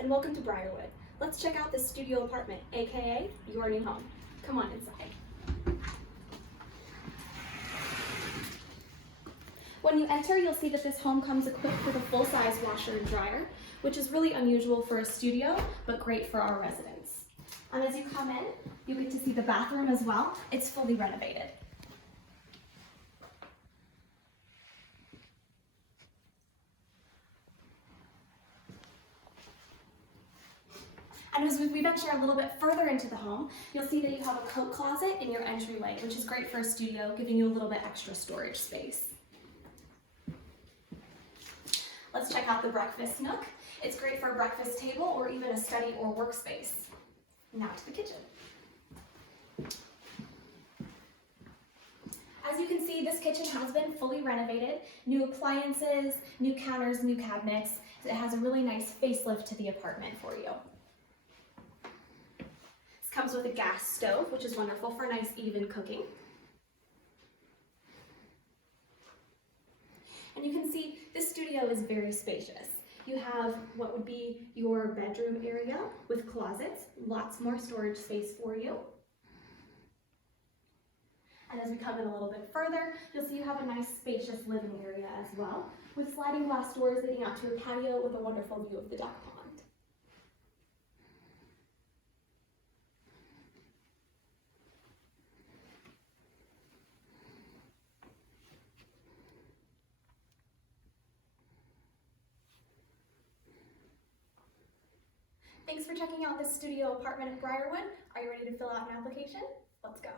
and welcome to Briarwood. Let's check out this studio apartment, aka your new home. Come on inside. When you enter, you'll see that this home comes equipped with a full-size washer and dryer, which is really unusual for a studio, but great for our residents. And as you come in, you get to see the bathroom as well. It's fully renovated. And as we venture a little bit further into the home, you'll see that you have a coat closet in your entryway, which is great for a studio, giving you a little bit extra storage space. Let's check out the breakfast nook. It's great for a breakfast table or even a study or workspace. Now to the kitchen. As you can see, this kitchen has been fully renovated. New appliances, new counters, new cabinets. It has a really nice facelift to the apartment for you. This comes with a gas stove, which is wonderful for nice even cooking. And you can see this studio is very spacious. You have what would be your bedroom area with closets, lots more storage space for you. And as we come in a little bit further, you'll see you have a nice spacious living area as well, with sliding glass doors leading out to a patio with a wonderful view of the duck pond. Thanks for checking out this studio apartment at Briarwood. Are you ready to fill out an application? Let's go.